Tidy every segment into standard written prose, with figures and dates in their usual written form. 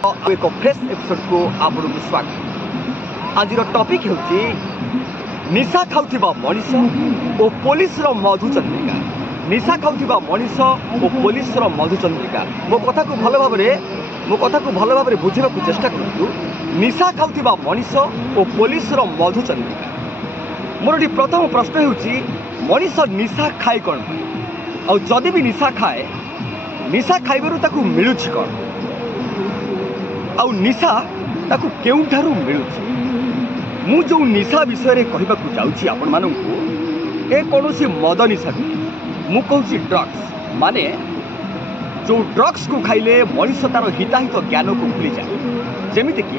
एक fresh episode को आपको स्वागत। आज टॉपिक है निशा खाऊथिबा मनीष और पुलिस रो मधुचंद्रिका। निशा खाऊथिबा मनीष और पुलिस रो मधुचंद्रिका। मो कथा को भल भाव बुझा चेष्टा करूँ। निशा खाऊथिबा मनीष और पुलिस रो मधुचंद्रिका। मोर प्रथम प्रश्न होउची मनीष निशा खाए कौन और जदि भी निशा खाए निशा खाइबारु ताकू मिलुछि कौन आउ निशा ताकू केउठारु मिलुछि। मु जो निशा विषय रे कहबाकू जाउछि आपण माननकू ए कोनोसी मद निशा मु कहूछि ड्रग्स माने जो ड्रग्स को खाइले मनीष तार हिताहित ज्ञान को भूली जाए जेमिति कि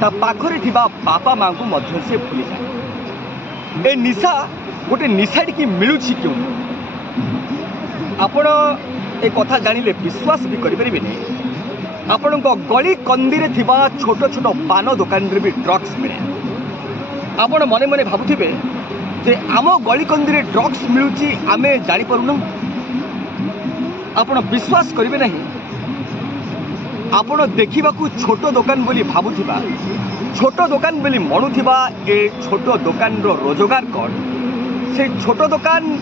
ता पाखरे थिबा बापा मां को मध्य से भूली जाए। ए निशा गोटे निशाटी की मिलुछि क्यों आपण ए कथा जानिले विश्वास भी करें। आपण गली कंदी रे थिबा छोट छोट पान दुकान रे भी ड्रग्स मिले। आपण मने मने भाबुथिबे जे आम गली कंदी रे ड्रग्स मिलुची आमे जानि परुनु। आपण विश्वास करिवे नहीं। आपण देखिबाकू छोट दुकान बोली भाबुथिबा छोट दुकान बोली मनुथिबा ए छोट दुकान रो रोजगार कौन से छोट दुकान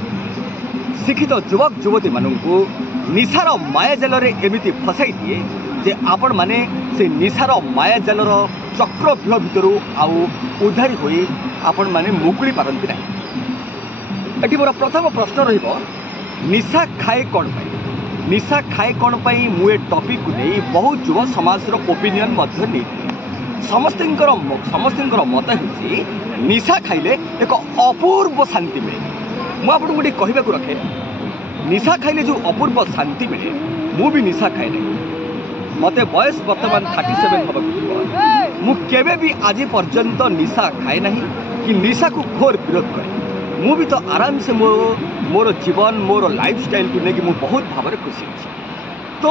शिक्षित युवक युवती मानू निशार माया जाल एमती फसाई दिए जे आपण माने से निशार माया जाल चक्रव्यूह भितर आउ उद्धारी होई आपण माने मुकुली पारंती नहीं। एटी मोर प्रथम प्रश्न रहिबो निशा खाए कौन पाई। निशा खाए कौन पाई मुए टॉपिक को नहीं बहुत युव समाज रो ओपिनियन मध्य नहीं। समस्तर मत होची निशा खाइले एक अपूर्व शांति मिले। मु आपको गोटे कहवाक रखे निशा खाइले जो अपूर्व शांति मिले मु भी निशा खाए नहीं। मत बयस बर्तमान 37 हवा मु केबे भी आज पर्यंत निशा खाए नहीं कि निशा को घोर विरोध करे। मु भी तो आराम से मोर जीवन मोर लाइफ स्टाइल को लेकिन मु बहुत भाव में खुशी अच्छी। तो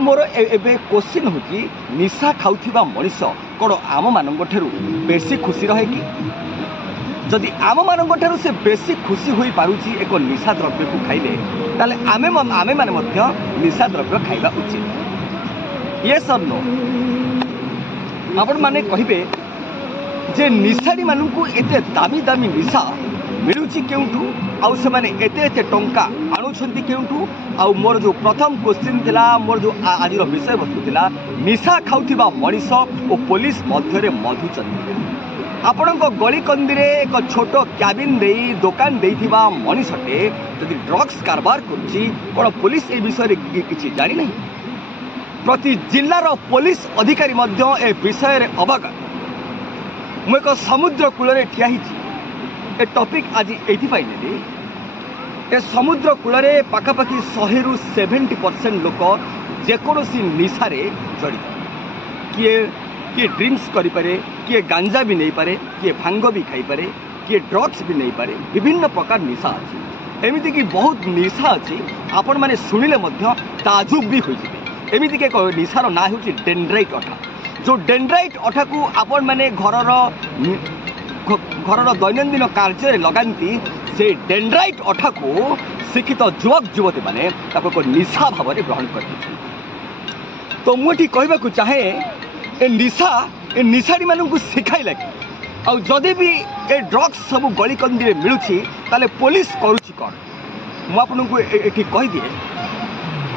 मोर एबे क्वेश्चन होची निशा खाऊथिबा मनीष कौन आम मानक ठारू बेसी खुशी रहे कि जदि आम मानक ठारू से बेसी खुशी होई पारुची एक निशा द्रव्य को खाइले ताले आमे माने मध्य निशा द्रव्य खाइबा उचित। यस और नो आपण माने कहिबे जे निशाड़ी मानू एते दामी दामी निशा मिलुची केउठू आउ से माने एते एते टंका आणुछंती केउठू। आउ मोर जो प्रथम क्वेश्चन थिला मोर जो आज विषय वस्तु थिला निशा खाऊथिबा मनीष और पुलिस मध्य रे मधुचंद्रिका। आपणक गली कंदी रे एक छोट क्याबिन देई दुकान देइथिबा मनीषटे जदि ड्रग्स कारबार करुची कोन पुलिस ए विषय रे किछि जानि नहीं। प्रति जिल्लार पुलिस अधिकारी मध्य ए विषय रे अवगत। मु एक समुद्र कूल रे ठिया हिची ए टॉपिक आज एथि पाई नेली। ए समुद्र कूल रे पाखापाखि 100 रु 70% लोक जेकोसी निशारे जड़ित। किए ड्रिंक्स करें किए गांजा भी नहीं पारे किए भांग भी खाई पारे किए ड्रग्स भी नहीं पारे विभिन्न प्रकार निशा अच्छी। एमती कि बहुत निशा अच्छी आपण मैंने शुणिले ताजुब भी होते। एमती कि निशार ना हूँ डेंड्राइट अठा। जो डेंड्राइट अठा को आपण मैंने घर दैनंदिन कार्य लगाती से डेंड्राइट अठा को शिक्षित युवक युवती मैंने एक निशा भाव में ग्रहण कर। तो मुझे कहवाक चाहे ए निशाड़ी मानू शिखाई लगे आउ जदि भी ए ड्रग्स सब गली कंदी रे मिलुछि ताले पुलिस करुछि कौन मु आपनको एठी कहि दिए।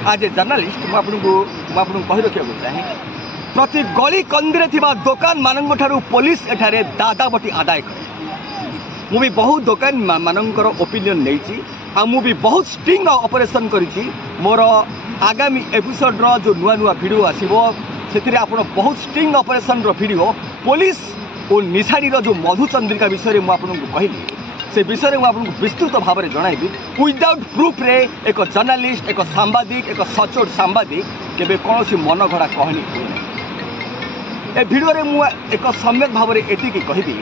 आज ए जर्नलिस्ट मु आपनको कहि रखिया चाहे प्रति गली कंदी रे थिबा दुकान मानंग ठारू पुलिस एठारे दादा बटी आदाय करे। मु भी बहुत दुकान मानंकर ओपिनियन नेछि आ मु भी बहुत स्टिंग ऑपरेशन करिछि। मोर आगामी एपिसोड रो जो नुआ नुआ वीडियो आसीबो से आप बहुत स्टिंग ऑपरेशन वीडियो पुलिस और निशाड़ी जो मधुचंद्रिका विषय में आपको कहली से विषय में आपको विस्तृत भाव में जनइबी विदाउट प्रूफ रे एक जर्नलिस्ट एक सांबादिक एक सचोट सांबादिक केबे कौन सी मनगढ़ा कहनी ए भिडियो मुझे एक सम्यक भाव में एति कहबी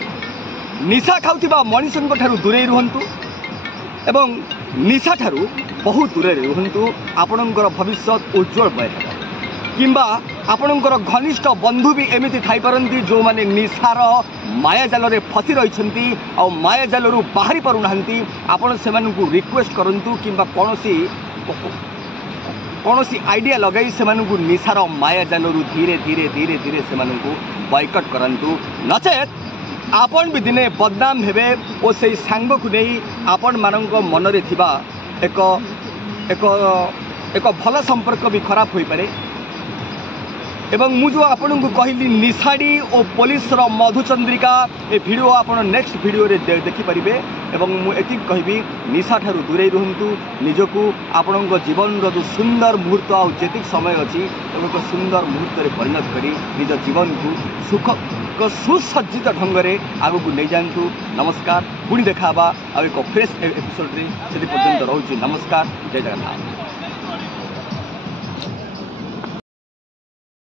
निशा खाऊथिबा मनीषों ठारू दूरे रुहंतु एवं निशा ठारू बहुत दूरे रुहंतु। आपणकर भविष्य उज्जवल बय किंबा आपणकर घनिष्ठ बंधु भी एमती थाई पारंती जो माने निशार माया जाल रे फसी रहिछंती आ माया जाल रु बाहरी पारु नाहंती। आपण से रिक्वेस्ट करंतु किंबा कोनोसी कौन सी आइडिया लगे से निशार माया जानू धीरे धीरे धीरे धीरे से बॉयकट करंतु नचेत आपण भी दिने बदनाम हेबे और से सांग को नहीं आपण मानक मनरे थिबा एक एक एक भल संपर्क भी खराब हो पारे। एवं मु जो आपन को कहली निशाड़ी और पुलिस मधुचंद्रिका ए वीडियो आप नेक्स्ट वीडियो रे देखि परिबे। एवं मु एति कहबी निशा ठारू दूरे रुहंतु निजको आपण जीवन रो जो सुंदर मुहूर्त आ जेतिक समय अछि एक सुंदर मुहूर्त रे परिणत करी निज जीवन को सुख सुसज्जित ढंग रे आगु को नहीं जानतु। नमस्कार पुणी देखा आ एक फ्रेश एपिसोड रे से पर्यंत रहउछि। नमस्कार, जय जगन्नाथ।